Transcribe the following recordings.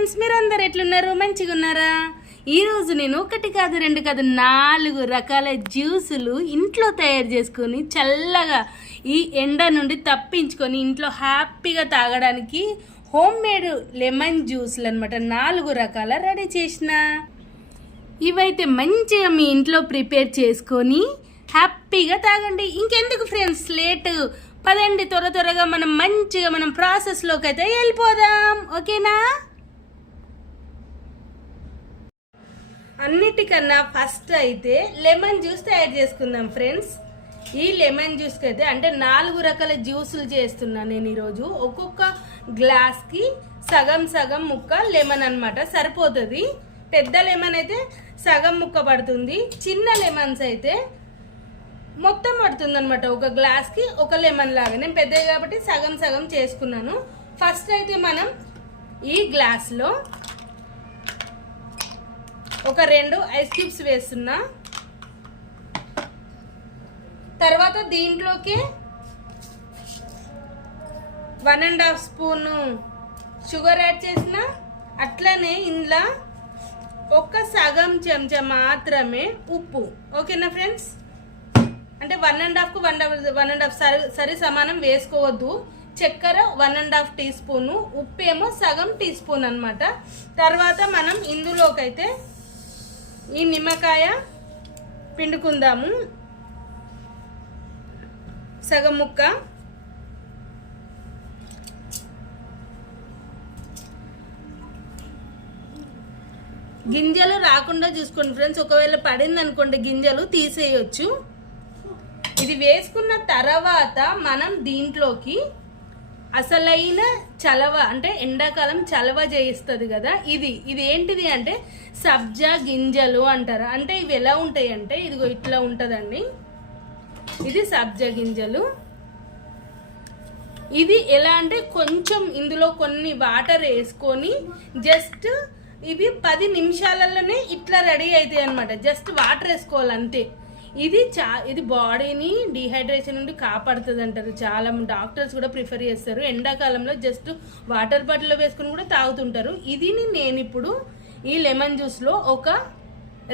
Friends మీరందరు ఎట్లున్నారు? మంచిగా ఉన్నారా? ఈరోజు నేను ఒకటి కాదు రెండు కాదు నాలుగు రకాల జ్యూసులు ఇంట్లో తయారు చేసుకొని చల్లగా ఈ ఎండ నుండి తప్పించుకొని ఇంట్లో హ్యాపీగా తాగడానికి హోమ్ మేడ్ లెమన్ జ్యూసులు అనమాట నాలుగు రకాల రెడీ చేసిన. ఇవైతే మంచిగా మీ ఇంట్లో ప్రిపేర్ చేసుకొని హ్యాపీగా తాగండి. ఇంకెందుకు ఫ్రెండ్స్ లేట్. పదండి త్వర త్వరగా మనం మంచిగా మనం ప్రాసెస్లోకి అయితే వెళ్ళిపోదాం. ఓకేనా? అన్నిటికన్నా ఫస్ట్ అయితే లెమన్ జ్యూస్ తయారు చేసుకుందాం ఫ్రెండ్స్ ఈ లెమన్ జ్యూస్కి అయితే అంటే నాలుగు రకాల జ్యూసులు చేస్తున్నాను నేను ఈరోజు. ఒక్కొక్క గ్లాస్కి సగం సగం ముక్క లెమన్ అనమాట సరిపోతుంది. పెద్ద లెమన్ అయితే సగం ముక్క పడుతుంది. చిన్న లెమన్స్ అయితే మొత్తం పడుతుంది అనమాట ఒక గ్లాస్కి ఒక లెమన్ లాగా. నేను పెద్దది కాబట్టి సగం సగం చేసుకున్నాను. ఫస్ట్ అయితే మనం ఈ గ్లాస్లో ఒక రెండు ఐస్ క్యూబ్స్ వేస్తున్నా. తర్వాత దీంట్లోకి one and half spoon sugar add చేసిన. అట్లనే ఇందులో ఒక సగం చెంచా మాత్రమే ఉప్పు. ఓకేనా ఫ్రెండ్స్? అంటే వన్ అండ్ హాఫ్కు వన్ వన్ అండ్ హాఫ్ సరి సరి సమానం వేసుకోవద్దు. చక్కెర one and half teaspoon ఉప్పు ఏమో సగం టీ స్పూన్ అనమాట తర్వాత మనం ఇందులోకైతే ఈ నిమ్మకాయ పిండుకుందాము. సగం ముక్క. గింజలు రాకుండా చూసుకోండి ఫ్రెండ్స్. ఒకవేళ పడింది అనుకోండి గింజలు తీసేయొచ్చు. ఇది వేసుకున్న తర్వాత మనం దీంట్లోకి అసలైన చలవ అంటే ఎండాకాలం చలవ చేయిస్తుంది కదా ఇది. ఇది ఏంటిది అంటే సబ్జా గింజలు అంటారు. అంటే ఇవి ఎలా ఉంటాయి అంటే ఇదిగో ఇట్లా ఉంటుందండి. ఇది సబ్జా గింజలు. ఇది ఎలా అంటే కొంచెం ఇందులో కొన్ని వాటర్ వేసుకొని జస్ట్ ఇవి పది నిమిషాలలోనే ఇట్లా రెడీ అవుతాయి అనమాట జస్ట్ వాటర్ వేసుకోవాలి అంతే ఇది చా ఇది బాడీని డిహైడ్రేషన్ నుండి కాపాడుతుంది అంటారు చాలా డాక్టర్స్ కూడా ప్రిఫర్ చేస్తారు. ఎండాకాలంలో జస్ట్ వాటర్ బాటిల్లో వేసుకుని కూడా తాగుతుంటారు. ఇది నేను ఇప్పుడు ఈ లెమన్ జ్యూస్లో ఒక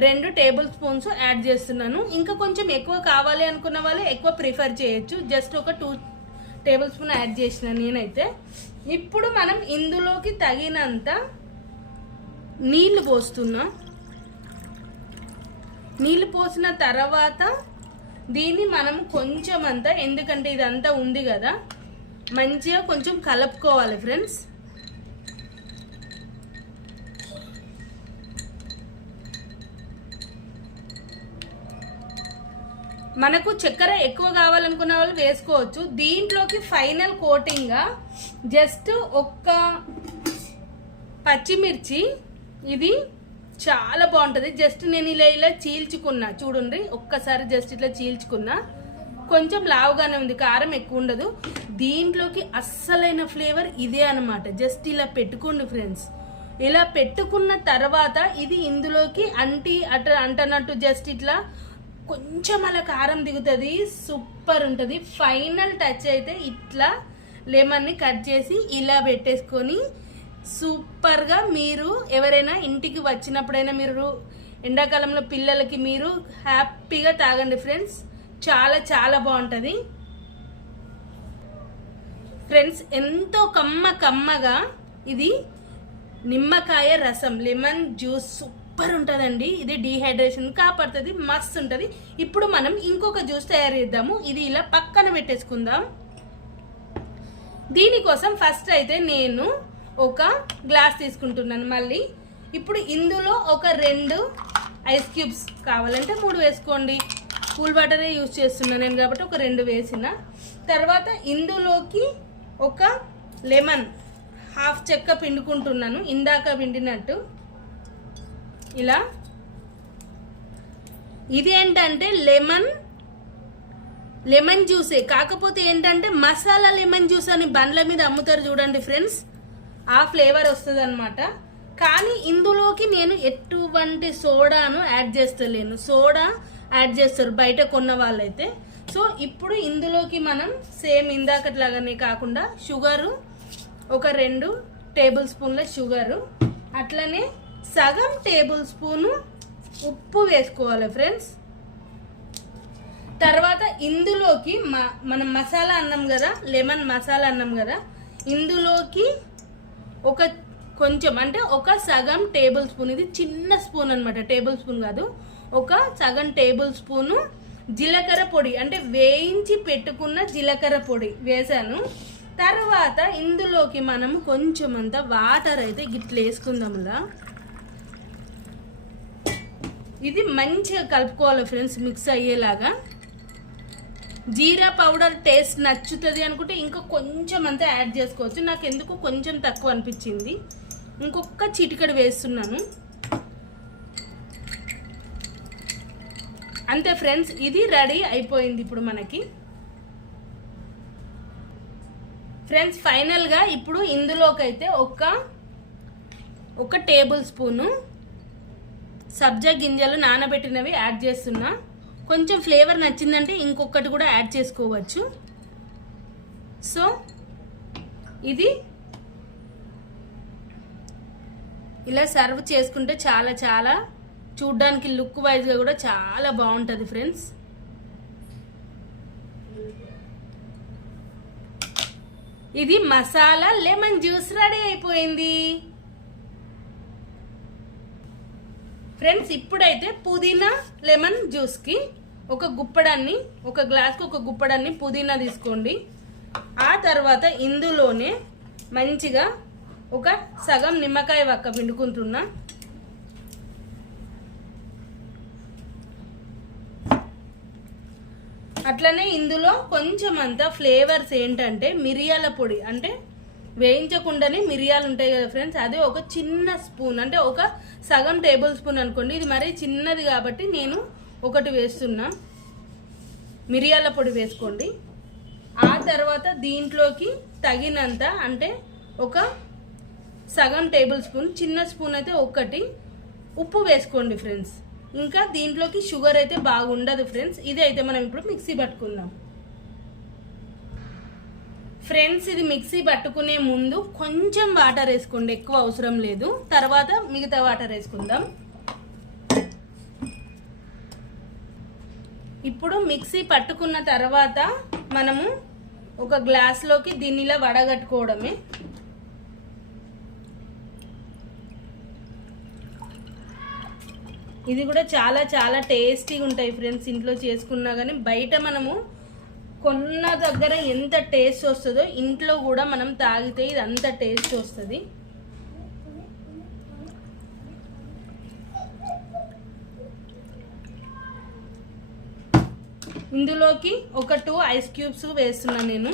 రెండు టేబుల్ స్పూన్స్ యాడ్ చేస్తున్నాను. ఇంకా కొంచెం ఎక్కువ కావాలి అనుకున్న వాళ్ళు ఎక్కువ ప్రిఫర్ చేయొచ్చు. జస్ట్ ఒక టూ టేబుల్ స్పూన్ యాడ్ చేసిన నేనైతే. ఇప్పుడు మనం ఇందులోకి తగినంత నీళ్ళు పోస్తున్నా. నీళ్ళు పోసిన తర్వాత దీన్ని మనం కొంచెం అంతా ఎందుకంటే ఇదంతా ఉంది కదా మంచిగా కొంచెం కలుపుకోవాలి ఫ్రెండ్స్. మనకు చక్కెర ఎక్కువ కావాలనుకున్న వాళ్ళు వేసుకోవచ్చు. దీంట్లోకి ఫైనల్ కోటింగ్గా జస్ట్ ఒక్క పచ్చిమిర్చి ఇది చాలా బాగుంటుంది. జస్ట్ నేను ఇలా ఇలా చీల్చుకున్నా. చూడండి ఒక్కసారి జస్ట్ ఇట్లా చీల్చుకున్నా. కొంచెం లావుగానే ఉంది కారం ఎక్కువ ఉండదు. దీంట్లోకి అస్సలైన ఫ్లేవర్ ఇదే అనమాట జస్ట్ ఇలా పెట్టుకోండి ఫ్రెండ్స్. ఇలా పెట్టుకున్న తర్వాత ఇది ఇందులోకి అంటి అట అంటనట్టు జస్ట్ ఇట్లా కొంచెం అలా కారం దిగుతుంది. సూపర్ ఉంటుంది. ఫైనల్ టచ్ అయితే ఇట్లా లెమన్ని కట్ చేసి ఇలా పెట్టేసుకొని సూపర్గా మీరు ఎవరైనా ఇంటికి వచ్చినప్పుడైనా మీరు ఎండాకాలంలో పిల్లలకి మీరు హ్యాపీగా తాగండి ఫ్రెండ్స్. చాలా చాలా బాగుంటుంది. ఫ్రెండ్స్ ఎంతో కమ్మ కమ్మగా ఇది నిమ్మకాయ రసం లెమన్ జ్యూస్ సూపర్ ఉంటుందండి. ఇది డీహైడ్రేషన్ కాపాడుతుంది మస్తు ఉంటుంది. ఇప్పుడు మనం ఇంకొక జ్యూస్ తయారు చేద్దాము. ఇది ఇలా పక్కన పెట్టేసుకుందాం. దీనికోసం ఫస్ట్ అయితే నేను ఒక గ్లాస్ తీసుకుంటున్నాను మళ్ళీ. ఇప్పుడు ఇందులో ఒక రెండు ఐస్ క్యూబ్స్ కావాలంటే మూడు వేసుకోండి. కూల్ వాటరే యూజ్ చేస్తున్నాను నేను కాబట్టి ఒక రెండు వేసిన. తర్వాత ఇందులోకి ఒక లెమన్ హాఫ్ చెక్క పిండుకుంటున్నాను. ఇందాక పిండినట్టు. ఇలా. ఇది ఏంటంటే లెమన్ లెమన్ జ్యూసే. కాకపోతే ఏంటంటే మసాలా లెమన్ జ్యూస్ అని బండ్ల మీద అమ్ముతారు చూడండి ఫ్రెండ్స్. ఆ ఫ్లేవర్ వస్తుంది అనమాట కానీ ఇందులోకి నేను ఎటువంటి సోడాను యాడ్ చేస్తలేను. సోడా యాడ్ చేస్తారు బయట కొన్న వాళ్ళైతే. సో ఇప్పుడు ఇందులోకి మనం సేమ్ ఇందాకట్లాగానే కాకుండా షుగరు ఒక రెండు టేబుల్ స్పూన్ల షుగరు అట్లనే సగం టేబుల్ స్పూను ఉప్పు వేసుకోవాలి ఫ్రెండ్స్. తర్వాత ఇందులోకి మ- మనం మసాలా అన్నాం కదా లెమన్ మసాలా అన్నాం కదా ఇందులోకి ఒక కొంచెం అంటే ఒక సగం టేబుల్ స్పూన్. ఇది చిన్న స్పూన్ అనమాట టేబుల్ స్పూన్ కాదు. ఒక సగం టేబుల్ స్పూను జీలకర్ర పొడి అంటే వేయించి పెట్టుకున్న జీలకర్ర పొడి వేసాను తర్వాత ఇందులోకి మనం కొంచెం అంత వాటర్ అయితే గిట్ల వేసుకుందాంలా. ఇది మంచిగా కలుపుకోవాలి ఫ్రెండ్స్ మిక్స్ అయ్యేలాగా. జీరా పౌడర్ టేస్ట్ నచ్చుతుంది అనుకుంటే ఇంకా కొంచెం అంతా యాడ్ చేసుకోవచ్చు. నాకు ఎందుకు కొంచెం తక్కువ అనిపించింది. ఇంకొక చిటికడు వేస్తున్నాను. అంతే ఫ్రెండ్స్ ఇది రెడీ అయిపోయింది ఇప్పుడు మనకి. ఫ్రెండ్స్ ఫైనల్గా ఇప్పుడు ఇందులోకైతే ఒక ఒక టేబుల్ స్పూను సబ్జా గింజలు నానబెట్టినవి యాడ్ చేస్తున్నా. కొంచెం ఫ్లేవర్ నచ్చిందంటే ఇంకొకటి కూడా యాడ్ చేసుకోవచ్చు. సో ఇది ఇలా సర్వ్ చేసుకుంటే చాలా చాలా చూడ్డానికి లుక్ వైజ్గా కూడా చాలా బాగుంటుంది ఫ్రెండ్స్. ఇది మసాలా లెమన్ జ్యూస్ రెడీ అయిపోయింది. ఫ్రెండ్స్ ఇప్పుడైతే పుదీనా లెమన్ జ్యూస్కి ఒక గుప్పడాన్ని ఒక గ్లాస్కి ఒక గుప్పడాన్ని పుదీనా తీసుకోండి. ఆ తర్వాత ఇందులోనే మంచిగా ఒక సగం నిమ్మకాయ వక్క పిండుకుంటున్నా. అట్లనే ఇందులో కొంచెం అంతా ఫ్లేవర్స్ ఏంటంటే మిరియాల పొడి అంటే వేయించకుండానే మిరియాలు ఉంటాయి కదా ఫ్రెండ్స్ అదే ఒక చిన్న స్పూన్ అంటే ఒక సగం టేబుల్ స్పూన్ అనుకోండి. ఇది మరీ చిన్నది కాబట్టి నేను ఒకటి వేస్తున్నా. మిరియాల పొడి వేసుకోండి. ఆ తర్వాత దీంట్లోకి తగినంత అంటే ఒక సగం టేబుల్ స్పూన్ చిన్న స్పూన్ అయితే ఒకటి ఉప్పు వేసుకోండి ఫ్రెండ్స్ ఇంకా దీంట్లోకి షుగర్ అయితే బాగుండదు ఫ్రెండ్స్ ఇది అయితే మనం ఇప్పుడు మిక్సీ పట్టుకుందాం. ఫ్రెండ్స్ ఇది మిక్సీ పట్టుకునే ముందు కొంచెం వాటర్ వేసుకోండి ఎక్కువ అవసరం లేదు. తర్వాత మిగతా వాటర్ వేసుకుందాం. ఇప్పుడు మిక్సీ పట్టుకున్న తర్వాత మనము ఒక గ్లాస్లోకి దీనిలా వడగట్టుకోవడమే. ఇది కూడా చాలా చాలా టేస్టీగా ఉంటాయి ఫ్రెండ్స్ ఇంట్లో చేసుకున్నా కానీ బయట మనము కొన్న దగ్గర ఎంత టేస్ట్ వస్తుందో ఇంట్లో కూడా మనం తాగితే ఇది అంత టేస్ట్ వస్తుంది. ఇందులోకి ఒక టూ ఐస్ క్యూబ్స్ వేస్తున్నాను నేను.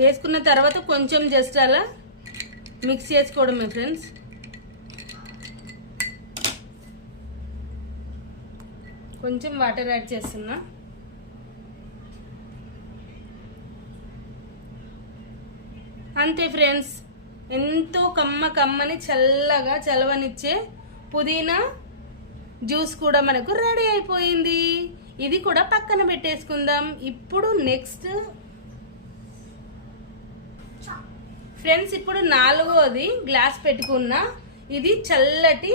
వేసుకున్న తర్వాత కొంచెం జస్ట్ అలా మిక్స్ చేసుకోవడమే ఫ్రెండ్స్. కొంచెం వాటర్ యాడ్ చేస్తున్నా. అంతే ఫ్రెండ్స్ ఎంతో కమ్మ కమ్మని చల్లగా చలవనిచ్చే పుదీనా జ్యూస్ కూడా మనకు రెడీ అయిపోయింది. ఇది కూడా పక్కన పెట్టేసుకుందాం. ఇప్పుడు నెక్స్ట్ ఫ్రెండ్స్ ఇప్పుడు నాలుగోది గ్లాస్ పెట్టుకున్న. ఇది చల్లటి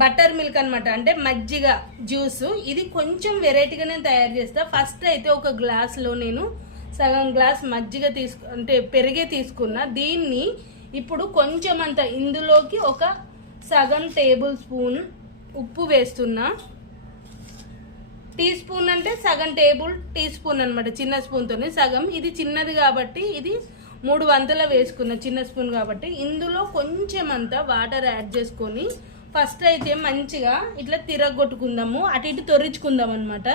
బటర్ మిల్క్ అన్నమాట. అంటే మజ్జిగ జ్యూస్. ఇది కొంచెం వెరైటీగా నేను తయారు చేస్తా. ఫస్ట్ అయితే ఒక గ్లాస్లో నేను సగం గ్లాస్ మజ్జిగ తీసుకు అంటే పెరిగే తీసుకున్నా. దీన్ని ఇప్పుడు కొంచెం అంత ఇందులోకి ఒక సగం టేబుల్ స్పూన్ ఉప్పు వేస్తున్నా. టీ స్పూన్ అంటే సగం టేబుల్ టీ స్పూన్ అనమాట చిన్న స్పూన్తోనే సగం ఇది చిన్నది కాబట్టి ఇది మూడు వందల వేసుకున్న చిన్న స్పూన్ కాబట్టి. ఇందులో కొంచెం అంత వాటర్ యాడ్ చేసుకొని ఫస్ట్ అయితే మంచిగా ఇట్లా తిరగొట్టుకుందాము అటు ఇటు తొరిచుకుందాం అనమాట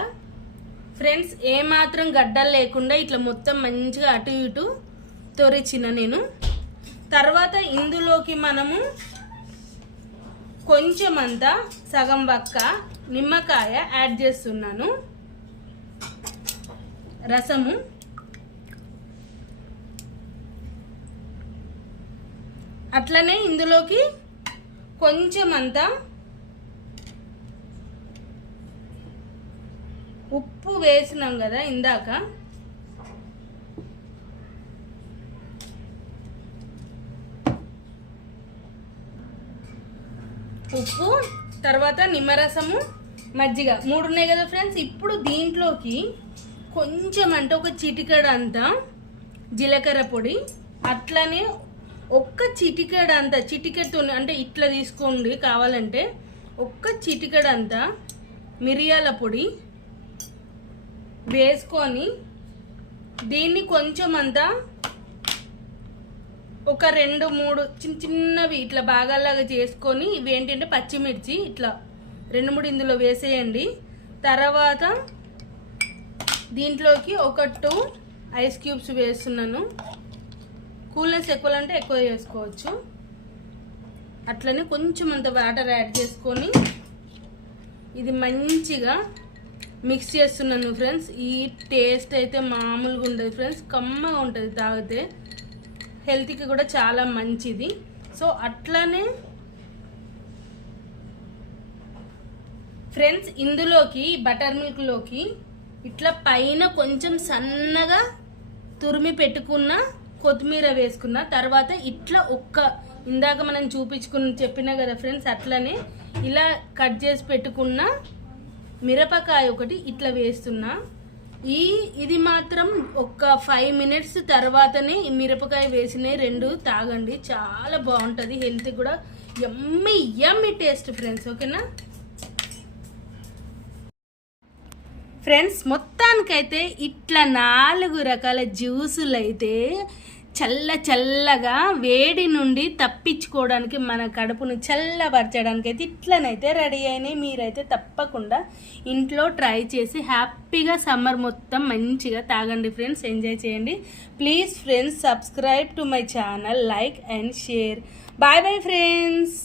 ఫ్రెండ్స్ ఏమాత్రం గడ్డలు లేకుండా ఇట్లా మొత్తం మంచిగా అటు ఇటు తొరిచిన నేను. తర్వాత ఇందులోకి మనము కొంచెం అంతా సగం వక్క నిమ్మకాయ యాడ్ చేస్తున్నాను. రసము. అట్లనే ఇందులోకి కొంచెం అంతా ఉప్పు వేసినాం కదా ఇందాక. ఉప్పు తర్వాత నిమ్మరసము మజ్జిగ. మూడు ఉన్నాయి కదా ఫ్రెండ్స్. ఇప్పుడు దీంట్లోకి కొంచెం అంటే ఒక చిటికడ అంతా జీలకర్ర పొడి అట్లనే ఒక్క చిటికెడ్ అంతా చిటికెడ్తో అంటే ఇట్లా తీసుకోండి కావాలంటే ఒక్క చిటికెడ్ అంతా మిరియాల పొడి వేసుకొని దీన్ని కొంచెం అంతా ఒక రెండు మూడు చిన్న చిన్నవి ఇట్లా భాగాల్లాగా చేసుకొని ఇవి ఏంటంటే పచ్చిమిర్చి ఇట్లా రెండు మూడు ఇందులో వేసేయండి. తర్వాత దీంట్లోకి ఒక టూ ఐస్ క్యూబ్స్ వేస్తున్నాను. కూల్నెస్ ఎక్కువ అంటే ఎక్కువ చేసుకోవచ్చు అట్లనే కొంచెం అంత వాటర్ యాడ్ చేసుకొని ఇది మంచిగా మిక్స్ చేస్తున్నాను ఫ్రెండ్స్. ఈ టేస్ట్ అయితే మామూలుగా ఉండదు ఫ్రెండ్స్. కమ్మగా ఉంటుంది తాగితే. హెల్త్కి కూడా చాలా మంచిది. సో అట్లనే ఫ్రెండ్స్ ఇందులోకి బటర్ మిల్క్లోకి ఇట్లా పైన కొంచెం సన్నగా తురిమి పెట్టుకున్న కొత్తిమీర వేసుకున్న తర్వాత ఇట్లా ఒక్క ఇందాక మనం చూపించుకుని చెప్పినా కదా ఫ్రెండ్స్ అట్లనే ఇలా కట్ చేసి పెట్టుకున్న మిరపకాయ ఒకటి ఇట్లా వేస్తున్నా. ఈ ఇది మాత్రం ఒక ఫైవ్ మినిట్స్ తర్వాతనే మిరపకాయ వేసిన రెండు తాగండి. చాలా బాగుంటుంది హెల్త్ కూడా. ఎమ్మి ఎమ్మి టేస్ట్ ఫ్రెండ్స్ ఓకేనా ఫ్రెండ్స్ మొత్తానికైతే ఇట్లా నాలుగు రకాల జ్యూసులు అయితే చల్ల చల్లగా వేడి నుండి తప్పించుకోవడానికి మన కడుపును చల్లబరచడానికి అయితే ఇట్లనైతే రెడీ అయినాయి. మీరైతే తప్పకుండా ఇంట్లో ట్రై చేసి హ్యాపీగా సమ్మర్ మొత్తం మంచిగా తాగండి ఫ్రెండ్స్ ఎంజాయ్ చేయండి. Please friends subscribe to my channel like and share. Bye bye friends.